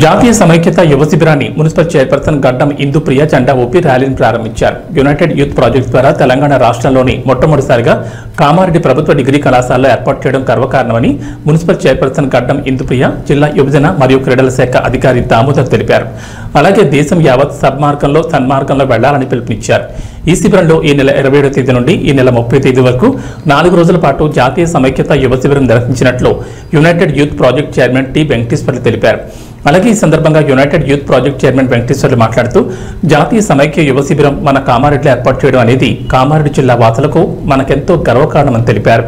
జాతీయ సమైక్యత యువ శిబిరాన్ని మున్సిపల్ చైర్పర్సన్ గడ్డం ఇందుప్రియ జెండా ఊపి ర్యాలీని ప్రారంభించారు. యునైటెడ్ యూత్ ప్రాజెక్ట్ ద్వారా తెలంగాణ రాష్ట్రంలోని మొట్టమొదటిసారిగా కామారెడ్డి ప్రభుత్వ డిగ్రీ కళాశాలలో ఏర్పాటు చేయడం గర్వకారణమని మున్సిపల్ చైర్పర్సన్ గడ్డం ఇందుప్రియ, జిల్లా యువజన మరియు క్రీడల శాఖ అధికారి దామోదర్ తెలిపారు. అలాగే దేశం యావత్ సన్మార్గంలో వెళ్లాలని పిలుపునిచ్చారు. ఈ శిబిరంలో ఈ నెల 27వ తేదీ నుండి ఈ నెల 30వ తేదీ వరకు 4 రోజుల పాటు జాతీయ సమైక్యత యువ శిబిరం నిర్వహించినట్లు United youth project chairman T Venkateswarlu తెలిపారు. అలాగే ఈ సందర్భంగా United youth project chairman Venkateswarlu మాట్లాడుతూ జాతీయ సమైక్య యువ శిబిరం మన కామారెడ్డిలో ఏర్పాటు చేయడం అనేది కామారెడ్డి జిల్లా వాసులకు మనకెంతో గర్వకారణమని తెలిపారు.